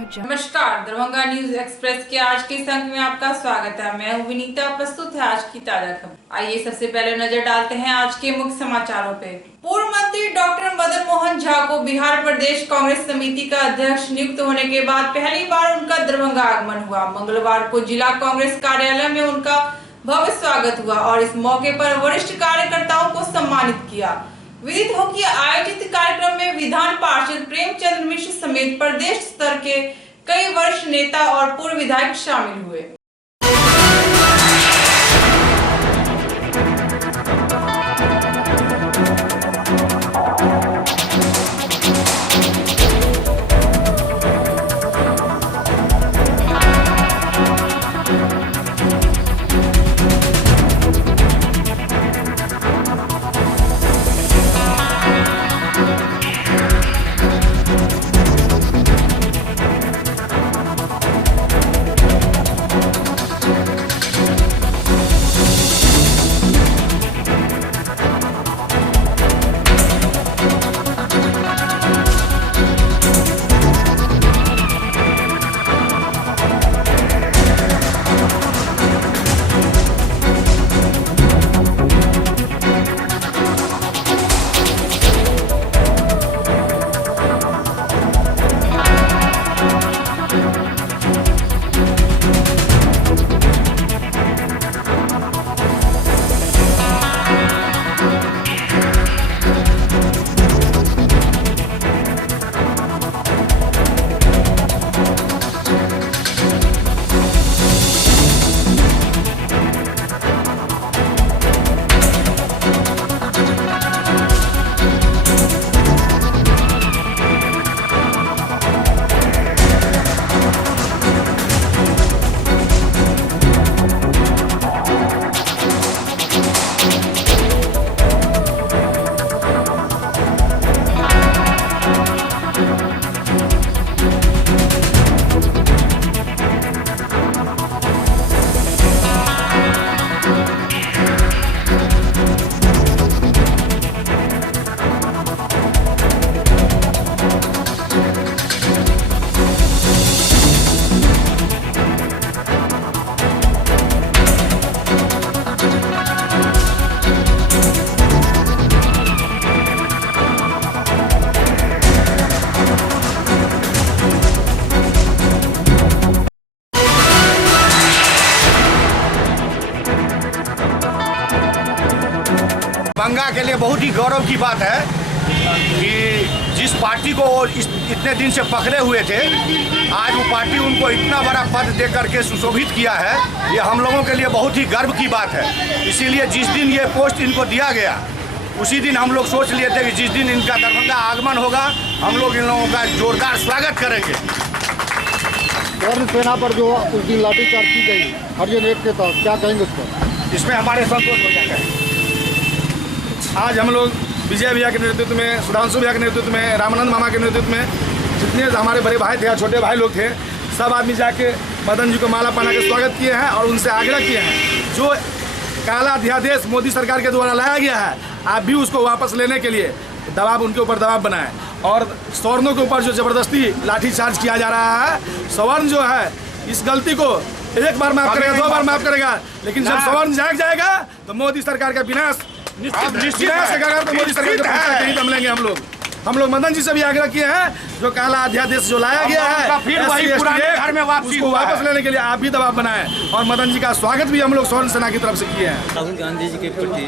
नमस्कार, Darbhanga news express के आज के इस अंक में आपका स्वागत है। मैं हूं विनीता। प्रस्तुत है आज की ताजा खबर। आइए सबसे पहले नजर डालते हैं आज के मुख्य समाचारों पे। पूर्व मंत्री डॉक्टर मदन मोहन झा को बिहार प्रदेश कांग्रेस समिति का अध्यक्ष नियुक्त होने के बाद पहली बार उनका दरभंगा आगमन हुआ। मंगलवार को जिला कांग्रेस कार्यालय में उनका भव्य स्वागत हुआ और इस मौके पर वरिष्ठ कार्यकर्ताओं को सम्मानित किया। विदित हो कि आयोजित कार्यक्रम में विधान पार्षद प्रेमचंद्र मिश्र समेत प्रदेश स्तर के कई वरिष्ठ नेता और पूर्व विधायक शामिल हुए। दरभंगा के लिए बहुत ही गौरव की बात है कि जिस पार्टी को इतने दिन से पकड़े हुए थे, आज वो पार्टी उनको इतना बड़ा पद दे करके सुशोभित किया है। ये हम लोगों के लिए बहुत ही गर्व की बात है। इसीलिए जिस दिन ये पोस्ट इनको दिया गया, उसी दिन हम लोग सोच लिए थे कि जिस दिन इनका दरभंगा आगमन होगा, हम लोग इन लोगों का जोरदार स्वागत करेंगे। स्वर्ण सेना पर जो उस दिन लाठीचार्ज की गई हरिजन एक्ट के तहत, क्या कहेंगे उस पर? इसमें हमारे संतोष हो जाता है। आज हम लोग विजय भैया के नेतृत्व में, सुधांशु भैया के नेतृत्व में, रामानंद मामा के नेतृत्व में, जितने हमारे बड़े भाई थे या छोटे भाई लोग थे, सब आदमी जाके मदन जी को माला पहना के स्वागत किए हैं और उनसे आग्रह किए हैं जो काला अध्यादेश मोदी सरकार के द्वारा लाया गया है, आप भी उसको वापस लेने के लिए दबाव, उनके ऊपर दबाव बनाएं। और सवर्णों के ऊपर जो ज़बरदस्ती लाठीचार्ज किया जा रहा है, सवर्ण जो है इस गलती को एक बार माफ करेगा, 2 बार माफ करेगा, लेकिन जब सवर्ण जाग जाएगा तो मोदी सरकार का विनाश निश्चित तो मोदी सरकार के दम लेंगे। हम लोग मदन जी से भी आग्रह किए हैं, जो काला अध्यादेश जो लाया गया है फिर वही पुराने घर में उसको वापस लेने के लिए आप भी दबाव बनाएं। और मदन जी का स्वागत भी हम लोग स्वर्ण सेना की तरफ से किए हैं। राहुल गांधी जी के प्रति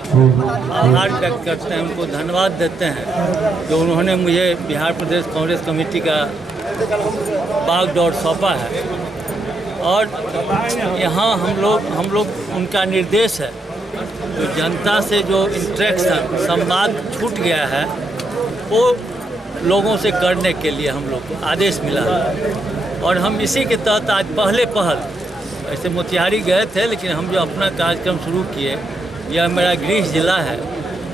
आभार व्यक्त करते हैं, उनको धन्यवाद देते हैं जो उन्होंने मुझे बिहार प्रदेश कांग्रेस कमेटी का बागडोर सौंपा है। और यहाँ हम लोग उनका निर्देश है, जो जनता से जो इंटरेक्शन संवाद छूट गया है वो लोगों से करने के लिए हम लोग को आदेश मिला है। और हम इसी के तहत आज पहल ऐसे मोतिहारी गए थे, लेकिन हम जो अपना कार्यक्रम शुरू किए, यह मेरा गृह जिला है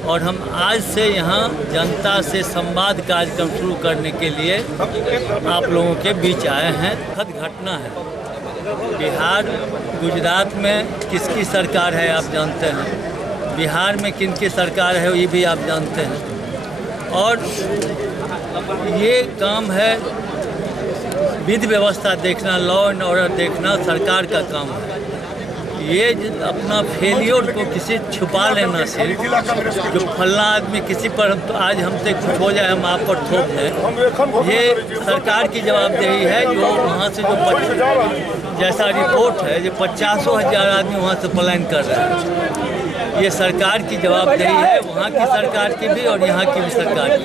और हम आज से यहाँ जनता से संवाद कार्यक्रम शुरू करने के लिए आप लोगों के बीच आए हैं। दुखद घटना है, बिहार गुजरात में किसकी सरकार है आप जानते हैं, बिहार में किनकी सरकार है ये भी आप जानते हैं। और ये काम है विधि व्यवस्था देखना, लॉ एंड ऑर्डर देखना सरकार का काम है। ये अपना फेलियर को किसी छुपा लेना से, जो फलना आदमी किसी पर आज हमसे कुछ हो जाए हम आप पर थोप दें, ये सरकार की जवाबदेही है। जो वहाँ से जो जैसा रिपोर्ट है जो 50,000 आदमी वहाँ से पलायन कर रहे हैं, ये सरकार की जवाबदेही है, वहाँ की सरकार की भी और यहाँ की भी सरकार की।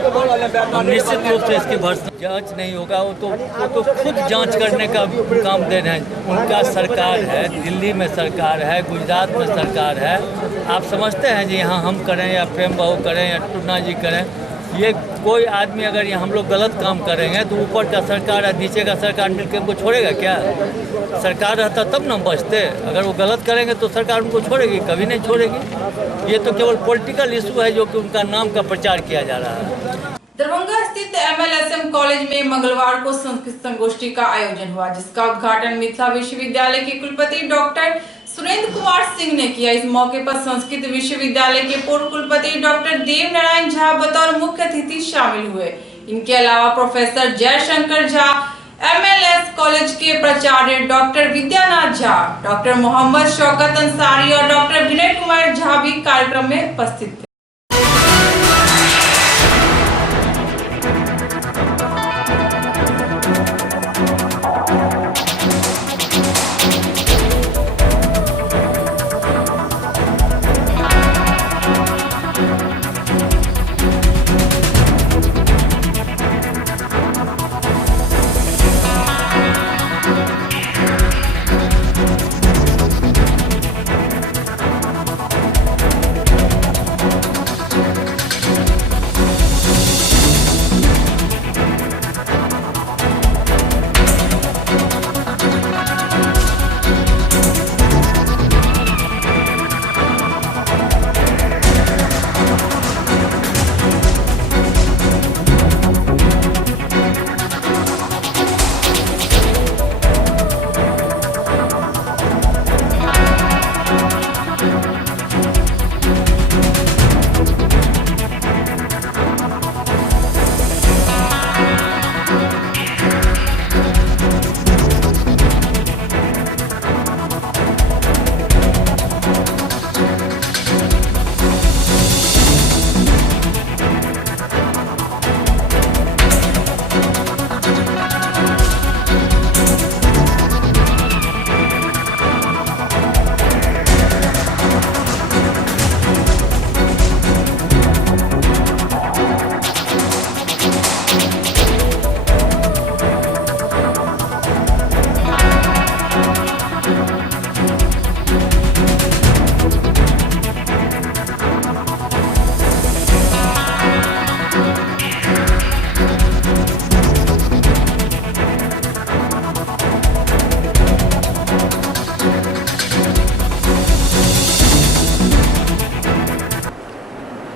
हम निश्चित रूप से इसकी भर्ती जांच नहीं होगा, वो तो खुद जांच करने का काम दे रहे हैं। उनका सरकार है, दिल्ली में सरकार है, गुजरात में सरकार है। आप समझते हैं जी यहाँ हम करें या प्रेम बहू करें या टूना जी करें, ये कोई आदमी अगर ये हम लोग गलत काम करेंगे तो ऊपर का सरकार और नीचे का सरकार मिलकर उनको छोड़ेगा क्या? सरकार रहता तब ना बचते। अगर वो गलत करेंगे तो सरकार उनको छोड़ेगी? कभी नहीं छोड़ेगी। ये तो केवल पॉलिटिकल इशू है जो कि उनका नाम का प्रचार किया जा रहा है। दरभंगा स्थित MLSM कॉलेज में मंगलवार को संस्कृत संगोष्ठी का आयोजन हुआ, जिसका उद्घाटन मिथिला विश्वविद्यालय के कुलपति डॉक्टर सुरेंद्र कुमार सिंह ने किया। इस मौके पर संस्कृत विश्वविद्यालय के पूर्व कुलपति डॉक्टर देव नारायण झा बतौर मुख्य अतिथि शामिल हुए। इनके अलावा professor Jaishankar Jha, MLS college के प्राचार्य डॉक्टर विद्यानाथ झा, डॉक्टर मोहम्मद शौकत अंसारी और डॉक्टर विनय कुमार झा भी कार्यक्रम में उपस्थित थे।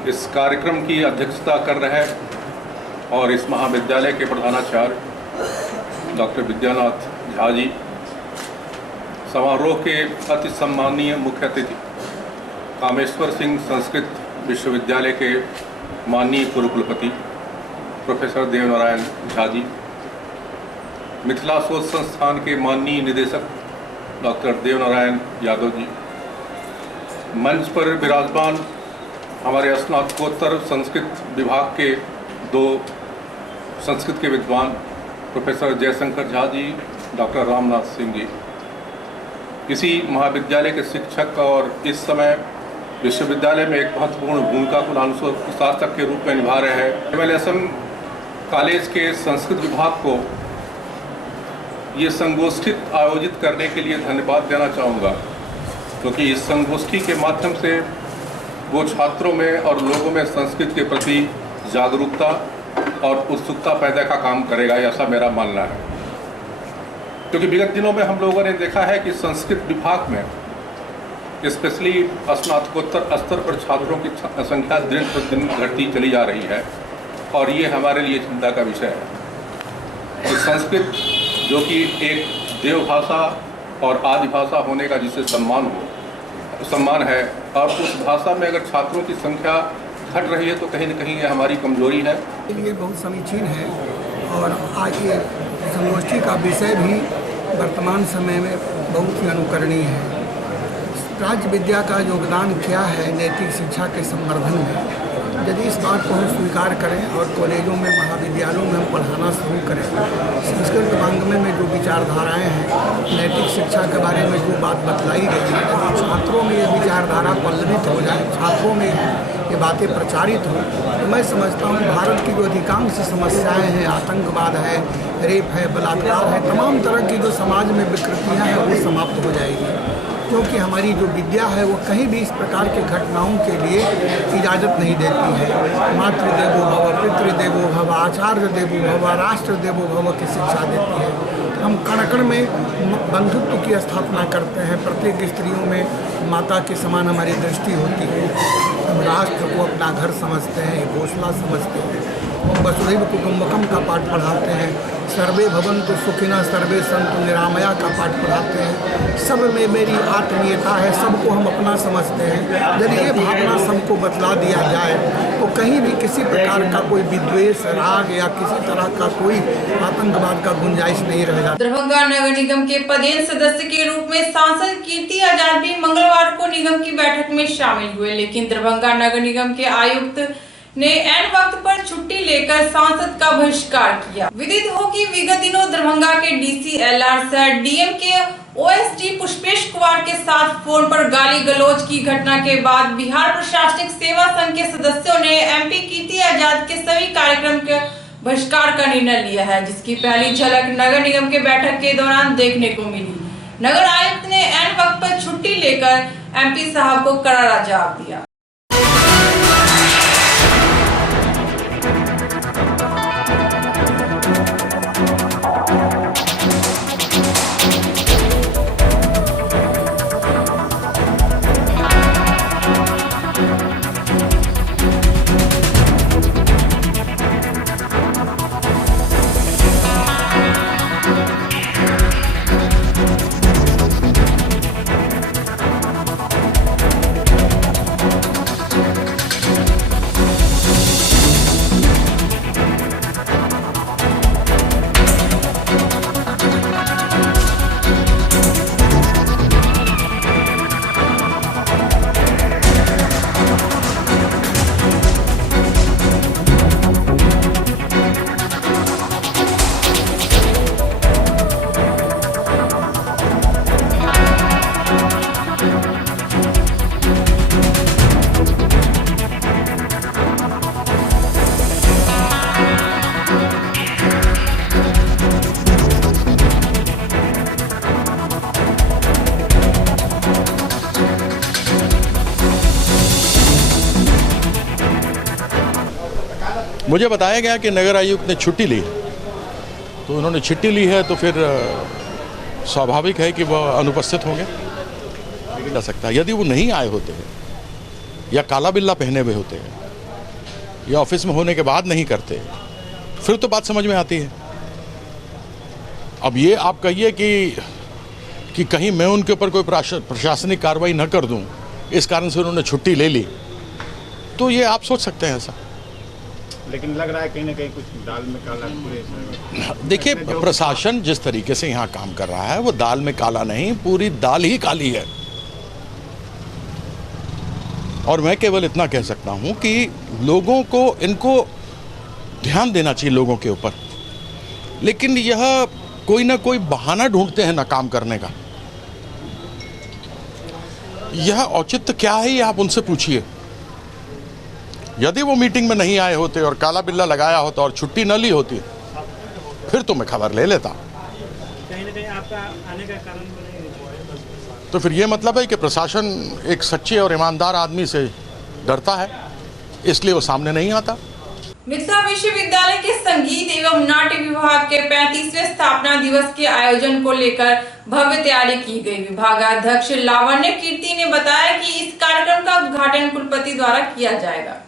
इस कार्यक्रम की अध्यक्षता कर रहे और इस महाविद्यालय के प्रधानाचार्य डॉक्टर विद्यानाथ झा जी, समारोह के अति सम्माननीय मुख्य अतिथि कामेश्वर सिंह संस्कृत विश्वविद्यालय के माननीय पूर्व कुलपति प्रोफेसर देवनारायण झा जी, मिथिला शोध संस्थान के माननीय निदेशक डॉक्टर देवनारायण यादव जी, मंच पर विराजमान हमारे स्नातकोत्तर संस्कृत विभाग के 2 संस्कृत के विद्वान प्रोफेसर जयशंकर झा जी, डॉक्टर रामनाथ सिंह जी, इसी महाविद्यालय के शिक्षक और इस समय विश्वविद्यालय में एक महत्वपूर्ण भूमिका को अनुशासक के रूप में निभा रहे हैं MLSM कॉलेज के संस्कृत विभाग को ये संगोष्ठी आयोजित करने के लिए धन्यवाद देना चाहूँगा, क्योंकि इस संगोष्ठी के माध्यम से वो छात्रों में और लोगों में संस्कृत के प्रति जागरूकता और उत्सुकता पैदा का काम करेगा, ऐसा मेरा मानना है। क्योंकि विगत दिनों में हम लोगों ने देखा है कि संस्कृत विभाग में स्पेशली स्नातकोत्तर स्तर पर छात्रों की संख्या दिन प्रतिदिन घटती चली जा रही है और ये हमारे लिए चिंता का विषय है। तो संस्कृत जो कि एक देवभाषा और आदि भाषा होने का जिसे सम्मान है, और उस भाषा में अगर छात्रों की संख्या घट रही है तो कहीं न कहीं ये हमारी कमजोरी है। ये बहुत समीचीन है और आज ये संगोष्ठी का विषय भी वर्तमान समय में बहुत ही अनुकरणीय है। राज्य विद्या का योगदान क्या है नैतिक शिक्षा के संवर्धन में, यदि इस बात को हम स्वीकार करें और कॉलेजों में महाविद्यालयों में हम पढ़ाना शुरू करें, संस्कृत वाङ्मय में जो विचारधाराएं हैं, नैतिक शिक्षा के बारे में जो बात बतलाई गई है, यदि छात्रों में ये विचारधारा पल्लवित हो जाए, छात्रों में ये बातें प्रचारित हो, तो मैं समझता हूँ भारत की जो अधिकांश समस्याएं हैं, आतंकवाद है, रेप है, बलात्कार है, तमाम तरह की जो समाज में विकृतियाँ हैं वो समाप्त हो जाएगी। क्योंकि हमारी जो विद्या है वो कहीं भी इस प्रकार के घटनाओं के लिए इजाज़त नहीं देती है। मातृदेवो भव, पितृदेवो भव, आचार्य देवो भव, राष्ट्र देवो भव की शिक्षा देती है। हम कण कण में बंधुत्व की स्थापना करते हैं, प्रत्येक स्त्रियों में माता के समान हमारी दृष्टि होती है। हम राष्ट्र को अपना घर समझते हैं, घोषणा समझते हैं। वसुधैव कुटुम्बकम का पाठ पढ़ाते हैं, सर्वे भवन्तु सुखिनः सर्वे सन्तु निरामया का पाठ पढ़ाते हैं। सब में मेरी आत्मीयता है, सबको हम अपना समझते हैं। यदि ये भावना सबको बतला दिया जाए तो कहीं भी किसी प्रकार का कोई विद्वेष, राग या किसी तरह का कोई आतंकवाद का गुंजाइश नहीं रहेगा। दरभंगा नगर निगम के पदेन सदस्य के रूप में सांसद कीर्ति आजाद भी मंगलवार को निगम की बैठक में शामिल हुए, लेकिन दरभंगा नगर निगम के आयुक्त ने ऐन वक्त पर छुट्टी लेकर सांसद का बहिष्कार किया। विदित हो कि विगत दिनों दरभंगा के डीसी एलआर सह डीएम के ओएसडी पुष्पेश कुमार के साथ फोन पर गाली गलौज की घटना के बाद बिहार प्रशासनिक सेवा संघ के सदस्यों ने एमपी कीर्ति आजाद के सभी कार्यक्रम के बहिष्कार का निर्णय लिया है, जिसकी पहली झलक नगर निगम के बैठक के दौरान देखने को मिली। नगर आयुक्त ने ऐन वक्त पर छुट्टी लेकर एमपी साहब को करारा जवाब दिया। मुझे बताया गया कि नगर आयुक्त ने छुट्टी ली, तो उन्होंने छुट्टी ली है तो फिर स्वाभाविक है कि वह अनुपस्थित होंगे। जा सकता है यदि वो नहीं आए होते हैं या काला बिल्ला पहने हुए होते हैं या ऑफिस में होने के बाद नहीं करते, फिर तो बात समझ में आती है। अब ये आप कहिए कि कहीं मैं उनके ऊपर कोई प्रशासनिक कार्रवाई न कर दूं, इस कारण से उन्होंने छुट्टी ले ली, तो ये आप सोच सकते हैं ऐसा। लेकिन लग रहा है कहीं ना कहीं कुछ दाल में काला पूरे। देखिए, प्रशासन जिस तरीके से यहाँ काम कर रहा है वो दाल में काला नहीं, पूरी दाल ही काली है। और मैं केवल इतना कह सकता हूँ कि लोगों को इनको ध्यान देना चाहिए लोगों के ऊपर, लेकिन यह कोई ना कोई बहाना ढूंढते हैं ना काम करने का। यह औचित्य क्या है ये आप उनसे पूछिए। यदि वो मीटिंग में नहीं आए होते और काला बिल्ला लगाया होता और छुट्टी न ली होती, फिर तो मैं खबर ले लेता। कहीं ना कहीं आपका आने का कारण तो फिर ये मतलब है कि प्रशासन एक सच्चे और ईमानदार आदमी से डरता है, इसलिए वो सामने नहीं आता। मिथिला विश्वविद्यालय के संगीत एवं नाट्य विभाग के 35वें स्थापना दिवस के आयोजन को लेकर भव्य तैयारी की गई। विभागाध्यक्ष लावण्य कीर्ति ने बताया कि इस कार्यक्रम का उद्घाटन कुलपति द्वारा किया जाएगा।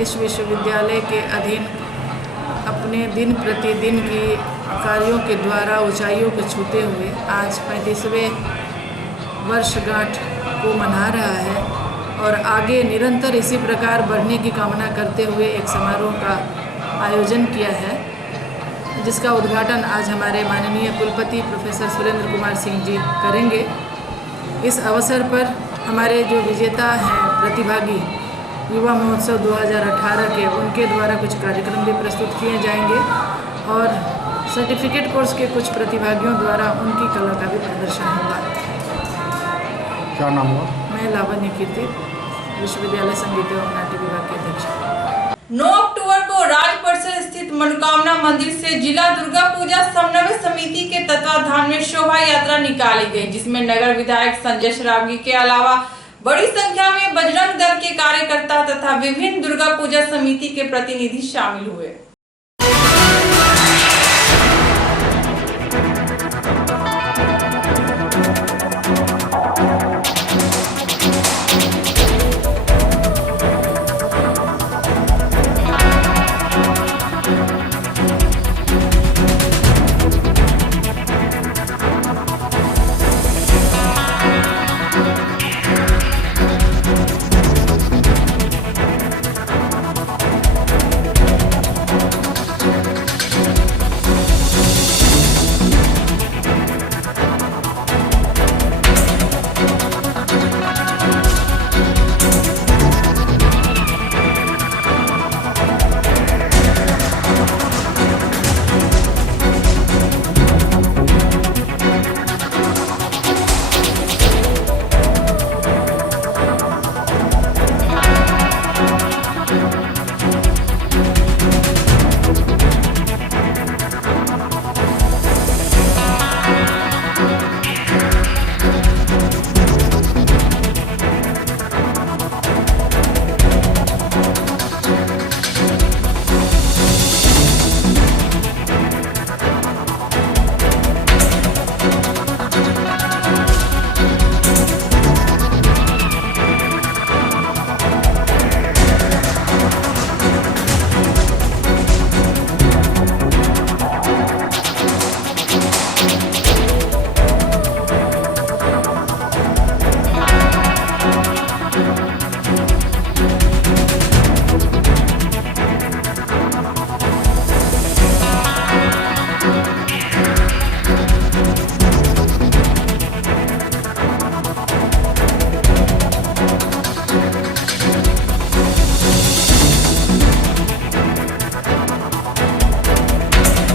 इस विश्वविद्यालय के अधीन अपने दिन प्रतिदिन की कार्यों के द्वारा ऊंचाइयों को छूते हुए आज 35वें वर्षगांठ को मना रहा है और आगे निरंतर इसी प्रकार बढ़ने की कामना करते हुए एक समारोह का आयोजन किया है, जिसका उद्घाटन आज हमारे माननीय कुलपति प्रोफेसर सुरेंद्र कुमार सिंह जी करेंगे। इस अवसर पर हमारे जो विजेता हैं प्रतिभागी युवा महोत्सव 2018 के, उनके द्वारा कुछ कार्यक्रम भी प्रस्तुत किए जाएंगे और सर्टिफिकेट कोर्स के कुछ प्रतिभागियों द्वारा उनकी कला का भी प्रदर्शन होगा। क्या नाम हुआ? मैं लावण्य कीर्ति, विश्वविद्यालय संगीत एवं नाट्य विभाग के अध्यक्ष। 9 अक्टूबर को राज परिसर स्थित मनोकामना मंदिर से जिला दुर्गा पूजा समन्वय समिति के तत्वाधान में शोभा यात्रा निकाली गई, जिसमें नगर विधायक संजय सरावगी के अलावा बड़ी संख्या में बजरंग दल के कार्यकर्ता तथा विभिन्न दुर्गा पूजा समिति के प्रतिनिधि शामिल हुए।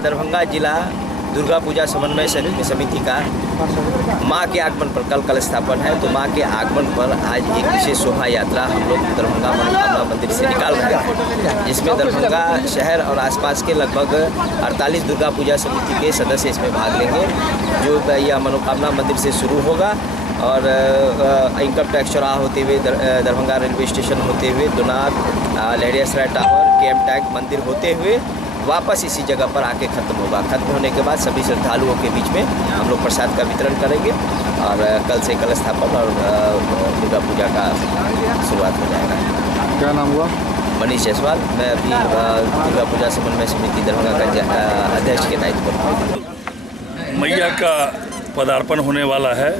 दरभंगा जिला दुर्गा पूजा समन्वय समिति का मां के आगमन पर कल कलश स्थापन है, तो मां के आगमन पर आज एक विशेष शोभा यात्रा हम लोग दरभंगा मनोकामना मंदिर से निकाल रहे हैं, जिसमें दरभंगा शहर और आसपास के लगभग 48 दुर्गा पूजा समिति के सदस्य इसमें भाग लेंगे। जो यह मनोकामना मंदिर से शुरू होगा और इनकम टैक्स चौराहा होते हुए दरभंगा रेलवे स्टेशन होते हुए दुनार लहरियासराय टावर केएम टैग मंदिर होते हुए वापस इसी जगह पर आके ख़त्म होगा। ख़त्म होने के बाद सभी श्रद्धालुओं के बीच में हम लोग प्रसाद का वितरण करेंगे और कल से कलश स्थापन और दुर्गा पूजा का शुरुआत हो जाएगा। क्या नाम हुआ? मनीष जायसवाल। मैं अभी दुर्गा पूजा समन्वय समिति दरभंगा का अध्यक्ष के दायित्व पर। मैया का पदार्पण होने वाला है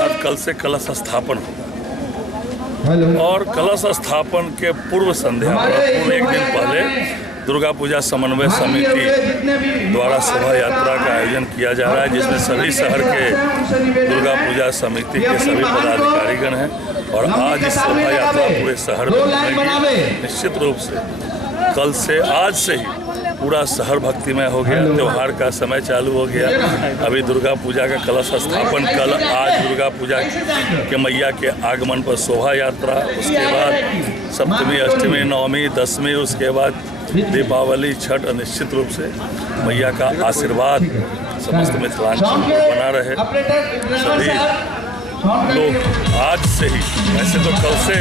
और कल से कलश स्थापन होगा और कलश स्थापन के पूर्व संध्या पर एक दिन पहले दुर्गा पूजा समन्वय समिति द्वारा शोभा यात्रा का आयोजन किया जा रहा है, जिसमें सभी शहर के दुर्गा पूजा समिति के सभी पदाधिकारीगण हैं और आज इस शोभा यात्रा पूरे शहर में घूमेगी। निश्चित रूप से कल से आज से ही पूरा शहर भक्तिमय हो गया, त्यौहार का समय चालू हो गया। अभी दुर्गा पूजा का कलश स्थापन कल, आज दुर्गा पूजा के मैया के आगमन पर शोभा यात्रा, उसके बाद सप्तमी अष्टमी नवमी दसवीं, उसके बाद दीपावली छठ। निश्चित रूप से मैया का आशीर्वाद समस्त मिथिलांचल को बना रहे। सभी लोग आज से ही, वैसे तो कल से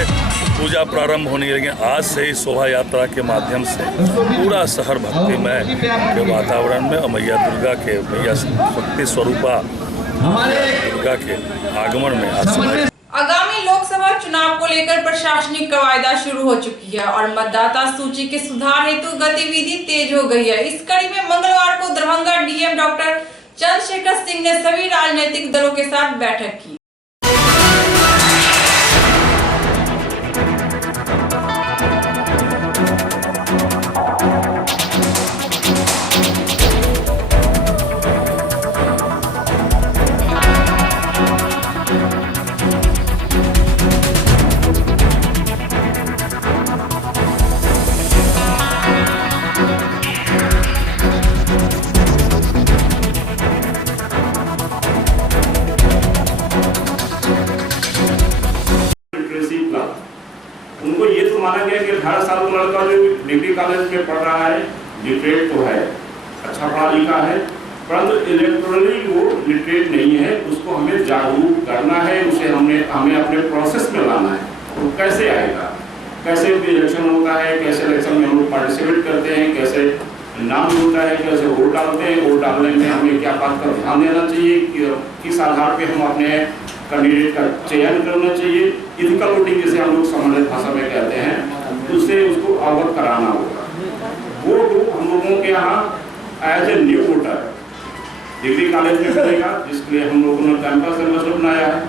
पूजा प्रारंभ होनी है, लेकिन आज से ही शोभा यात्रा के माध्यम से पूरा शहर भक्तिमय के वातावरण में और मैया दुर्गा के, मैया शक्ति स्वरूपा दुर्गा के आगमन में आज आगामी लोकसभा चुनाव को लेकर प्रशासनिक कवायदा शुरू हो चुकी है और मतदाता सूची के सुधार हेतु गतिविधि तेज हो गई है। इस कड़ी में मंगलवार को दरभंगा डीएम डॉक्टर चंद्रशेखर सिंह ने सभी राजनीतिक दलों के साथ बैठक की। उनको ये तो माना गया कि 18 साल का लड़का जो डिग्री कॉलेज में पढ़ रहा है, लिटरेट तो है, अच्छा पढ़ा लिखा है, परंतु इलेक्ट्रॉनिकली वो लिटरेट नहीं है। उसको हमें जागरूक करना है, उसे हमें अपने प्रोसेस में लाना है। तो कैसे आएगा, कैसे इलेक्शन होता है, कैसे इलेक्शन में हम लोग पार्टिसिपेट करते हैं, कैसे नाम होता है, कैसे वोट डालते हैं, वोट डालने में हमें क्या बात का ध्यान देना चाहिए, किस आधार पर हम अपने कैंडिडेट का चयन करना चाहिए। इथिकल वोटिंग जिसे हम लोग सामान्य भाषा में कहते हैं, उससे उसको अवगत कराना होगा। वो हम लोगों के यहाँ as a new voter degree college में मिलेगा, जिसके लिए हम लोगों ने कैंपस सेमेस्टर बनाया है।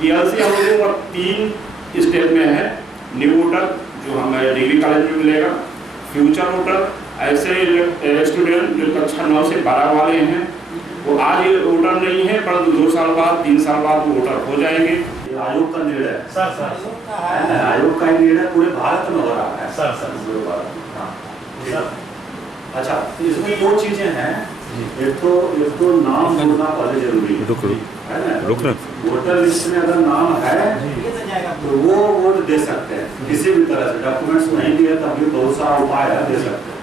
पीएलसी हम लोगों का 3 स्टेप में है। न्यू वोटर जो हमें डिग्री कॉलेज में मिलेगा, फ्यूचर वोटर ऐसे स्टूडेंट जो कक्षा 9 से 12 वाले हैं, वो आज ये वोटर नहीं है, परंतु 2 साल बाद 3 साल बाद वो वोटर हो जाएंगे। आयोग का निर्णय है, आयोग का निर्णय पूरे भारत में हो रहा है अच्छा, इसमें 2 चीजें हैं। एक तो नाम जोड़ना पहले जरूरी है ना। वोटर लिस्ट में अगर नाम है तो वो वोट दे सकते हैं किसी भी तरह से। डॉक्यूमेंट्स नहीं दिए तब भी बहुत सारा उपाय है, दे सकते हैं।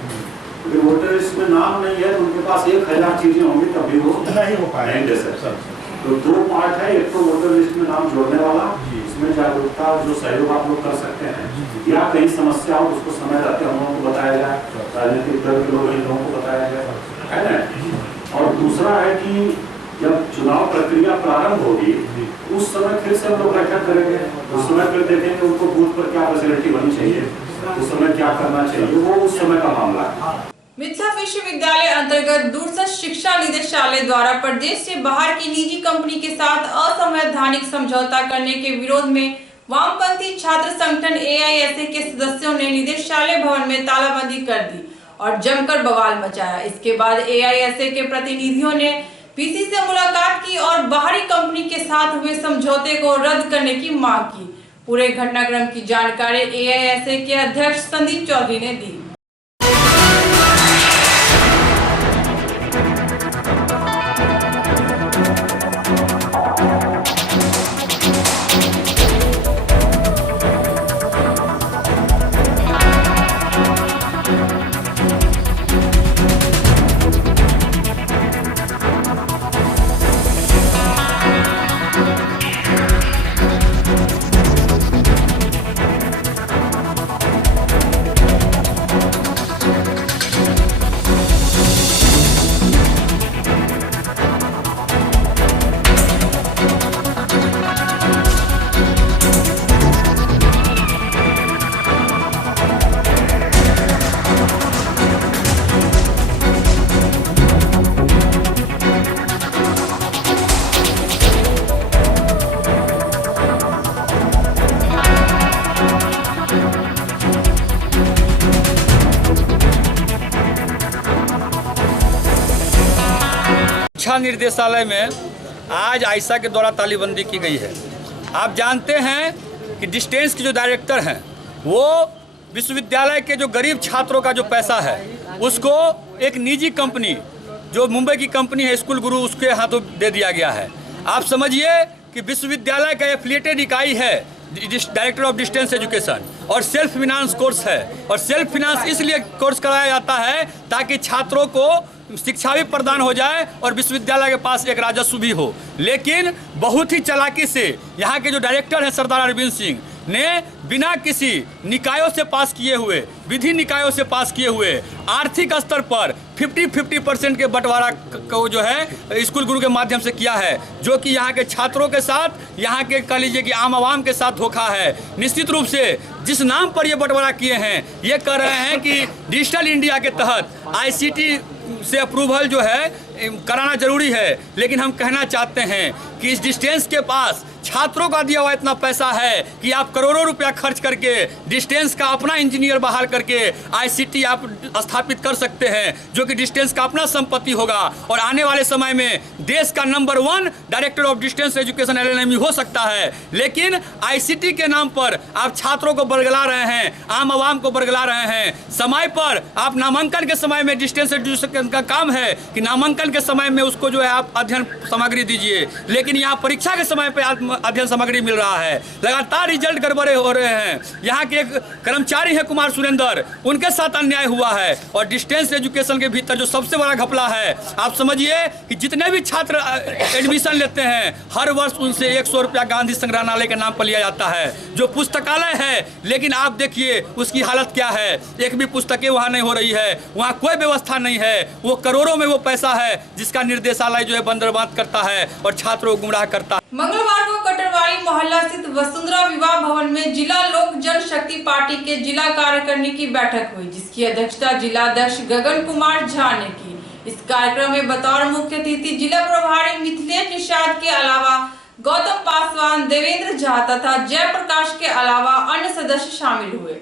क्योंकि वोटर लिस्ट में नाम नहीं है तो उनके पास 1000 चीजें होंगी तब भी वो नहीं दे सकते। तो 2 पार्ट है। एक तो वोटर लिस्ट में नाम जोड़ने वाला, इसमें जागरूकता जो सहयोग आप लोग कर सकते हैं, या कहीं समस्या हो उसको समय रहते हम लोगों को बताया जाए, राजनीतिक दल के लोगों को बताया जाए, है ना। और दूसरा है कि जब चुनाव प्रक्रिया प्रारंभ होगी उस समय फिर से हम लोग बैठक करेंगे, उस समय फिर देखेंगे उनको बूथ पर क्या फैसिलिटी होनी चाहिए, उस समय क्या करना चाहिए, वो उस समय का मामला है। मिथिला विश्वविद्यालय अंतर्गत दूरस्थ शिक्षा निदेशालय द्वारा प्रदेश से बाहर की निजी कंपनी के साथ असंवैधानिक समझौता करने के विरोध में वामपंथी छात्र संगठन AISA के सदस्यों ने निदेशालय भवन में तालाबंदी कर दी और जमकर बवाल मचाया। इसके बाद AISA के प्रतिनिधियों ने PC से मुलाकात की और बाहरी कंपनी के साथ हुए समझौते को रद्द करने की मांग की। पूरे घटनाक्रम की जानकारी AISA के अध्यक्ष संदीप चौधरी ने दी। शिक्षा निर्देशालय में आज आयशा के द्वारा तालाबंदी की गई है। आप जानते हैं कि डिस्टेंस के जो डायरेक्टर हैं वो विश्वविद्यालय के जो गरीब छात्रों का जो पैसा है उसको एक निजी कंपनी जो मुंबई की कंपनी है स्कूल गुरु उसके हाथों दे दिया गया है। आप समझिए कि विश्वविद्यालय का एफिलिएटेड इकाई है डायरेक्टर ऑफ डिस्टेंस एजुकेशन और सेल्फ फिनांस कोर्स है। और सेल्फ फिनांस इसलिए कोर्स कराया जाता है ताकि छात्रों को शिक्षा भी प्रदान हो जाए और विश्वविद्यालय के पास एक राजस्व भी हो। लेकिन बहुत ही चालाकी से यहाँ के जो डायरेक्टर हैं सरदार अरविंद सिंह ने बिना किसी निकायों से पास किए हुए, विधि निकायों से पास किए हुए आर्थिक स्तर पर 50% के बंटवारा को जो है स्कूल गुरु के माध्यम से किया है, जो कि यहाँ के छात्रों के साथ, यहाँ के कह लीजिए कि आम आवाम के साथ धोखा है। निश्चित रूप से जिस नाम पर ये बंटवारा किए हैं, ये कह रहे हैं कि डिजिटल इंडिया के तहत ICT से अप्रूवल जो है कराना जरूरी है, लेकिन हम कहना चाहते हैं कि इस डिस्टेंस के पास छात्रों का दिया हुआ इतना पैसा है कि आप करोड़ों रुपया खर्च करके डिस्टेंस का अपना इंजीनियर बहाल करके ICT आप स्थापित कर सकते हैं, जो कि डिस्टेंस का अपना संपत्ति होगा और आने वाले समय में देश का number 1 director of distance education LLM हो सकता है। लेकिन ICT के नाम पर आप छात्रों को बरगला रहे हैं, आम आवाम को बरगला रहे हैं। समय पर आप नामांकन के समय में डिस्टेंस एजुकेशन का काम है कि नामांकन के समय में उसको जो है आप अध्ययन सामग्री दीजिए, लेकिन यहाँ परीक्षा के समय पर अध्ययन सामग्री मिल रहा है। लगातार रिजल्ट गड़बड़े हो रहे हैं। यहाँ के एक कर्मचारी है कुमार सुरेंद्र, उनके साथ अन्याय हुआ है। और डिस्टेंस एजुकेशन के भीतर जो सबसे बड़ा घपला है, आप समझिए कि जितने भी छात्र एडमिशन लेते हैं, हर वर्ष उनसे 100 रुपया गांधी संग्रहालय के नाम पर लिया जाता है, जो पुस्तकालय है। लेकिन आप देखिए उसकी हालत क्या है, एक भी पुस्तकें वहाँ नहीं हो रही है, वहाँ कोई व्यवस्था नहीं है। वो करोड़ों में वो पैसा है जिसका निर्देशालय जो है बंदरबांट करता है और छात्रों को गुमराह करता है। मंगलवार को कटरवाली मोहल्ला स्थित वसुंधरा विवाह भवन में जिला लोक जनशक्ति पार्टी के जिला कार्यकारिणी की बैठक हुई, जिसकी अध्यक्षता जिला अध्यक्ष गगन कुमार झा ने की। इस कार्यक्रम में बतौर मुख्य अतिथि जिला प्रभारी मिथिलेश निषाद के अलावा गौतम पासवान, देवेंद्र झा तथा जयप्रकाश के अलावा अन्य सदस्य शामिल हुए।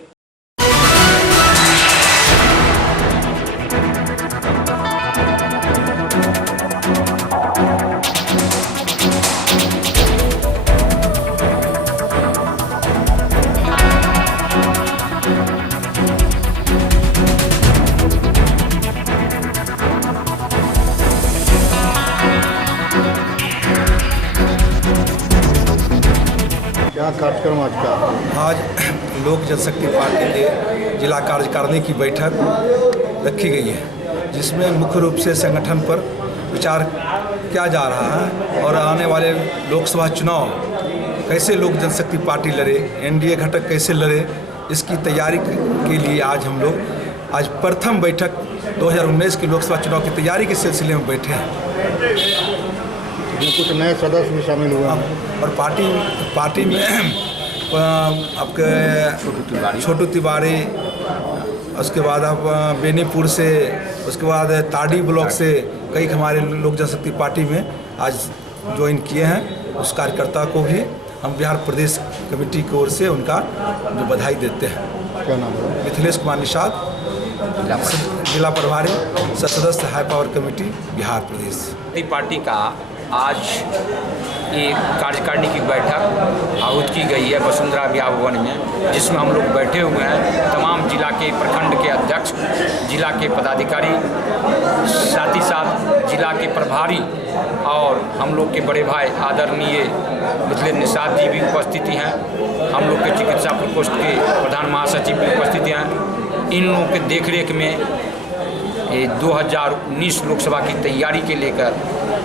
क्या कार्यक्रम आज का? आज लोक जनशक्ति पार्टी के जिला कार्यकारिणी की बैठक रखी गई है, जिसमें मुख्य रूप से संगठन पर विचार किया जा रहा है और आने वाले लोकसभा चुनाव कैसे लोक जनशक्ति पार्टी लड़े, NDA घटक कैसे लड़े, इसकी तैयारी के लिए आज हम लोग आज प्रथम बैठक 2019 के लोकसभा चुनाव की तैयारी के सिलसिले में बैठे हैं। कुछ नए सदस्य भी शामिल हुए और पार्टी में आपके छोटू तिवारी, उसके बाद आप बेनीपुर से, उसके बाद ताड़ी ब्लॉक से कई हमारे लोक जनशक्ति पार्टी में आज ज्वाइन किए हैं। उस कार्यकर्ता को भी हम बिहार प्रदेश कमेटी की ओर से उनका जो बधाई देते हैं। क्या नाम है? मिथिलेश कुमार निषाद, जिला प्रभारी सदस्य हाई पावर कमेटी बिहार प्रदेश। पार्टी का आज एक कार्यकारिणी की बैठक आहूत की गई है वसुंधरा विवाह भवन में, जिसमें हम लोग बैठे हुए हैं। तमाम जिला के प्रखंड के अध्यक्ष, जिला के पदाधिकारी, साथ ही साथ जिला के प्रभारी और हम लोग के बड़े भाई आदरणीय मिथिलेश निषाद जी भी उपस्थिति हैं। हम लोग के चिकित्सा प्रकोष्ठ के प्रधान महासचिव भी उपस्थिति हैं। इन लोगों के देखरेख में 2019 लोकसभा की तैयारी के लेकर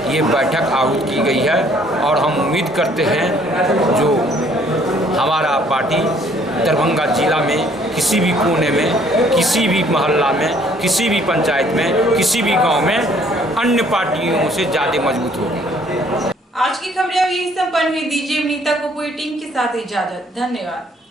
ये बैठक आहूत की गई है और हम उम्मीद करते हैं जो हमारा पार्टी दरभंगा जिला में किसी भी कोने में, किसी भी मोहल्ला में, किसी भी पंचायत में, किसी भी गांव में अन्य पार्टियों से ज़्यादा मजबूत होगी। आज की खबरें यही संपन्न हुई। दीजिए नीता को पूरी टीम के साथ इजाजत। धन्यवाद।